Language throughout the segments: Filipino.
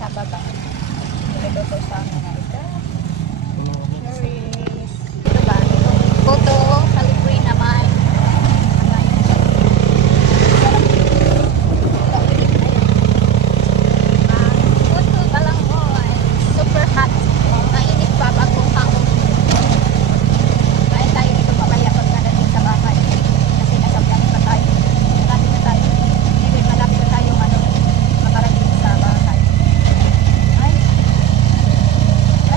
sa baba. Niluluto sa amin na ito. Cherries. Ito ba? Puto, kalipoy naman. Puto, balanghoy. Super hot. Mainit pa bagong hangong. Kain tayo dito mamaya pag nadating sa bahay. Kasi nasa biyahe pa tayo. Marami na tayo. Anyway, malapit na tayo makarating sa bahay. Ay,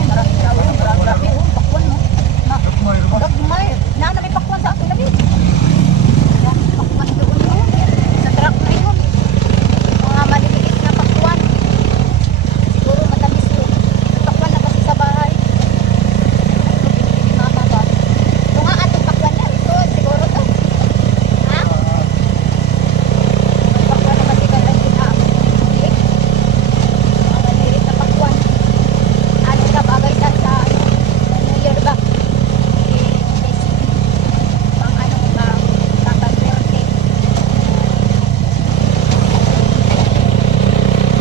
marami siya. Marami. Pakwan, no? May. Na may pakwan sa akin namin. Yan, pakwan doon yun. Sa truck na yun. Mga maliliit na pakwan. Siguro matamis yun. Pakwan na kasi sa bahay. Binili ni mama ba? Ito nga ating pakwan na. Ito, siguro to. Ha? Pakwan na kasi kaya ginamit. Mga maliliit na pakwan. Ano na bagay sa New Year ba? Pang ano ba? Tapal verde.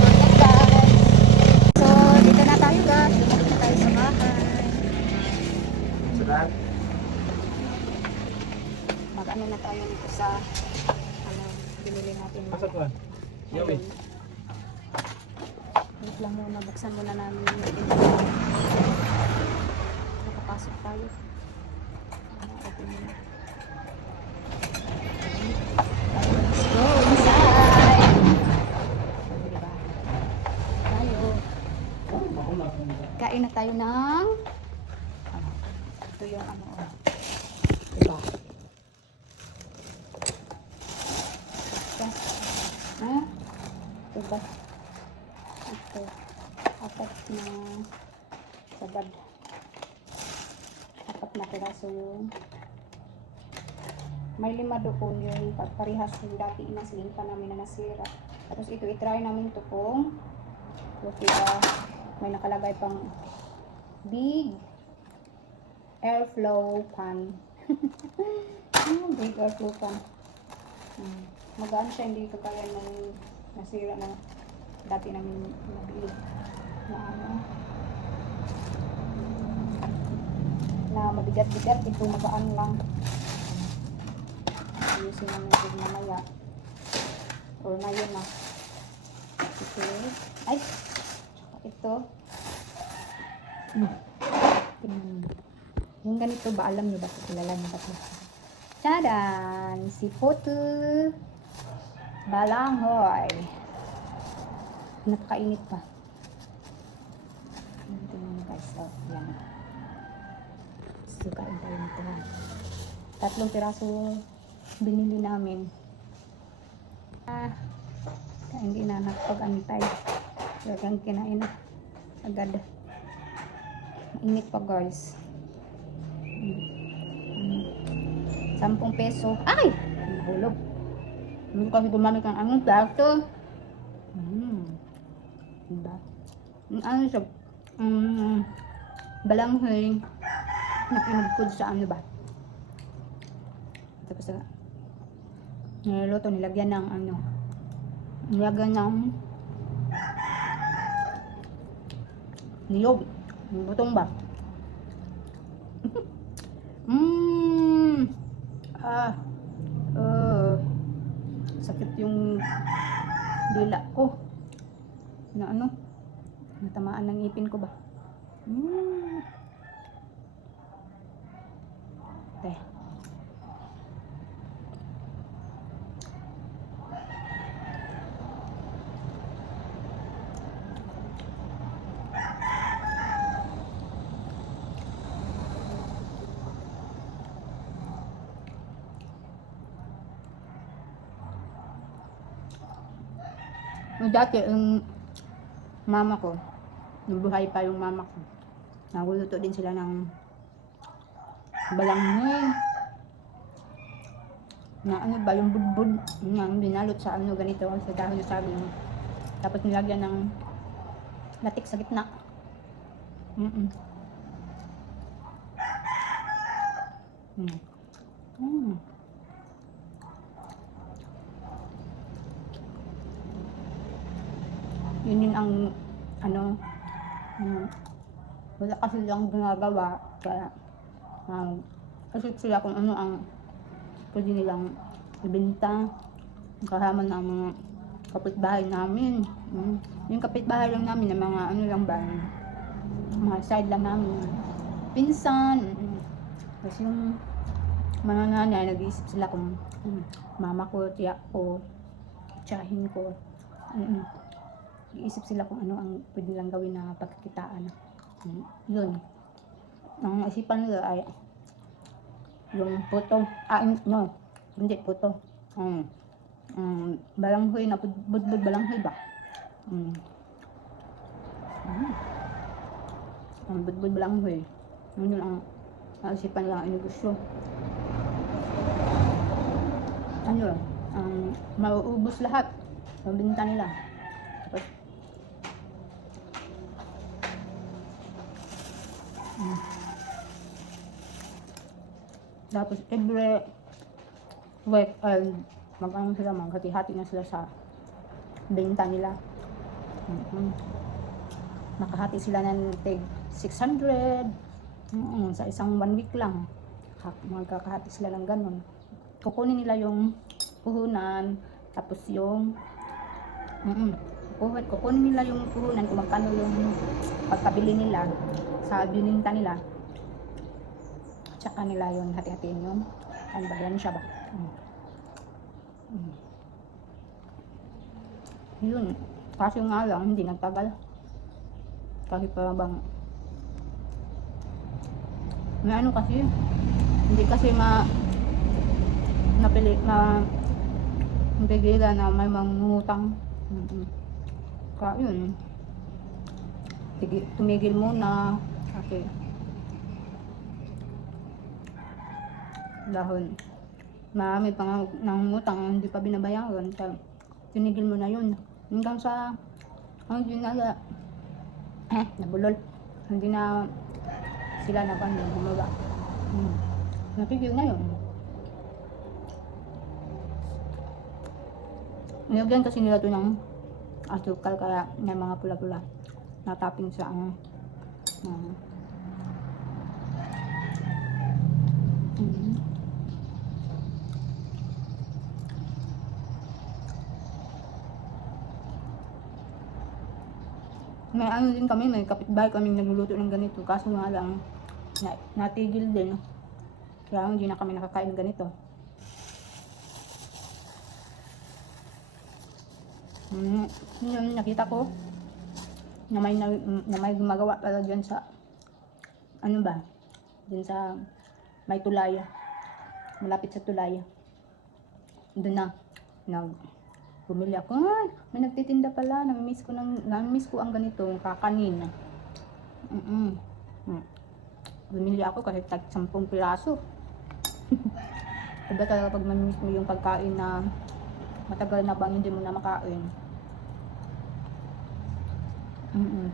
Ayan guys. So, dito na tayo guys. Dito na tayo sa bahay. Mag-ano na tayo nito sa ano, binili natin. Yummy. Wait lang muna. Buksan muna namin yung nakapasok tayo. Open muna. Let's go inside! Diba? Tayo. Kain na tayo ng ito yung ano. Diba? Ha? Diba? Ito. Apat na sabad. Apat na piraso yung may 5 doon yung parehas yung dati inaslin pa namin na nasira. Tapos ito itry namin ito kung may nakalagay pang big airflow pan. Big airflow pan. Magaan siya, hindi ito kaya ng nasira na dati namin nabili na ano na mabigat-bigat. Ito magaan lang. Ayusin namin ito mamaya or ngayon na. Ito ay ito yung ganito ba, alam nyo ba? Kilala nyo ba ito? Tadan! Si Puto balanghoy. Napakainit pa. Ito nyo guys. Oh, yan. Sukain tayo nito. 3 piraso binili namin. Hindi na nakapag-antay. Talagang kinain na agad. Mainit pa guys. 10 peso. Ay! Nahulog. Hindi kasi gumamit ng anong plato. Diba? Ano siya? Balanghoy na pinagpud sa ano ba? Tapos niluluto, nilagyan ng ano, nilagyan ng niyog, butong ba? Sakit yung dila ko na ano, natamaan ng ipin ko ba? Okay. Dati yung mama ko, nung buhay pa yung mama ko, naguluto din sila ng balanghoy na ano ba, yung budbud na binalot sa ano ganito, sa dahon na saging, tapos nilagyan ng latik sa gitna. Yun ang wala kasi silang ginagawa. Kaya, isip sila kung ano ang pwede nilang ibenta. Kasama ng mga kapitbahay namin. Yung kapitbahay lang namin, ng mga ano lang ba, mga side lang namin. Pinsan. Tapos yung mga nanay, nag-iisip sila kung mama ko, tiyak ko, tiyahin ko. Nag-iisip sila kung ano ang pwede lang gawin na pagkikitaan. Yun. Ang isipan nila ay yung puto. No. Hindi puto. Balanghoy na budbud balanghoy ba? Ang budbud balanghoy. Yun ang isipan nila ang negosyo. Ano, mauubos lahat. Mabinta nila. Tapos every week mag-ano sila, maghati-hati na sila sa benta nila. Nakahati sila ng tig 600 sa isang 1 week lang. Magkakahati sila ng ganun. Kukunin nila yung puhunan, tapos yung kukunin nila yung puhunan kung magkano yung pagkabili nila sa bininta nila. Tsaka nila yun hati-hatiin yung ano ba yan siya ba? Yun. Kasi nga lang, hindi nagtagal. Kasi pa bang may ano kasi, hindi kasi napigilan na may mangungutang. Kaya yun, tumigil muna kasi dahil marami pa nga nangungutang hindi pa binabayaran. Kaya tinigil mo na yun hanggang sa hindi na nabulol, hindi na sila na gumawa. Napigil na yun. Nilagyan kasi nila ito ng asukal, kaya may mga pula-pula na topping sa may ano din kami, may kapitbahay kaming nagluluto ng ganito, kaso nga lang natigil din, kaya hindi na kami nakakain ganito. Yun, nakita ko na may gumagawa pala dyan sa ano ba, dyan sa may tulaya, malapit sa tulaya. Doon na bumili ako. Ay, may nagtitinda pala, namimiss ko ang ganito, kakanin. Bumili ako kasi tag 10 piraso. Diba talaga pag namimiss mo yung pagkain na matagal na bang hindi mo na makain.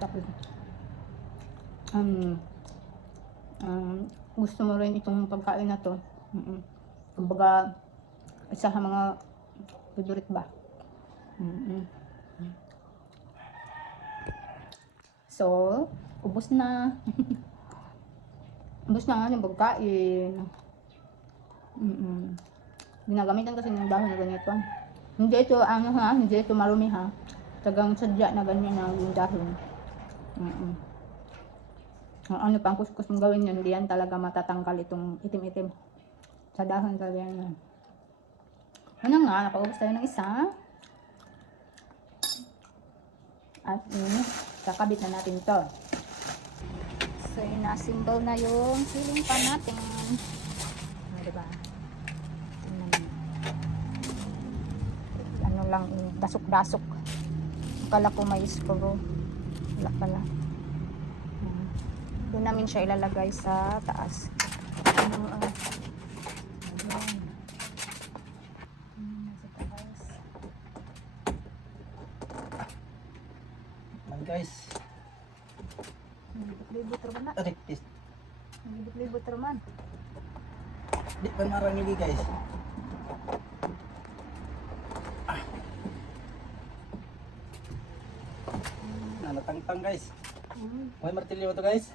Tapos gusto mo rin itong pagkain na to. Kumbaga isa sa mga favorite ba. So, ubos na. Ubos na nga yung pagkain. Ginagamitan kasi ng dahon na ganito. Hindi ito, hindi ito marumi ha. Tagang sadya na ganyan na yung dahon. Ano pang kuskus mong gawin yun, hindi yan talaga matatangkal itong itim-itim. Sa dahon talaga yan. Ano nga, nakaubos tayo ng isa. At kakabit na natin to. So, inasimbol na yung ceiling pan natin. Diba? Ano lang, dasok-dasok. Akala ko may screw. Wala pala. Doon namin siya ilalagay sa taas. Guys, libot raman na. request. Libot raman. Di pa marami guys. Natangtang guys. May martilyo to guys.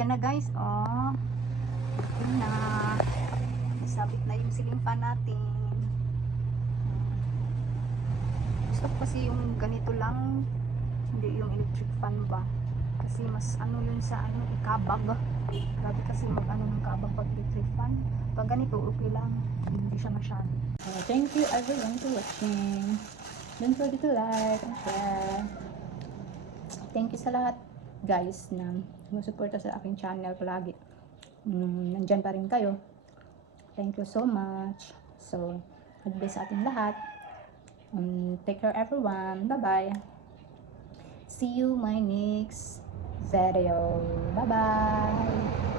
Yan na guys, oh. Yun na. Sabit na yung ceiling fan natin. Gusto ko kasi yung ganito lang, hindi yung electric fan ba. Kasi mas ano yun sa ano, ikabag. Grabe kasi mag ano ng kabag pag electric fan. Pag ganito, okay lang. Hindi siya masyado. Thank you everyone for watching. Don't forget to like and share. Thank you sa lahat guys na sumusuporta sa aking channel palagi. Nandyan pa rin kayo. Thank you so much. So, God bless sa ating lahat. Take care everyone. Bye bye. See you my next video. Bye bye.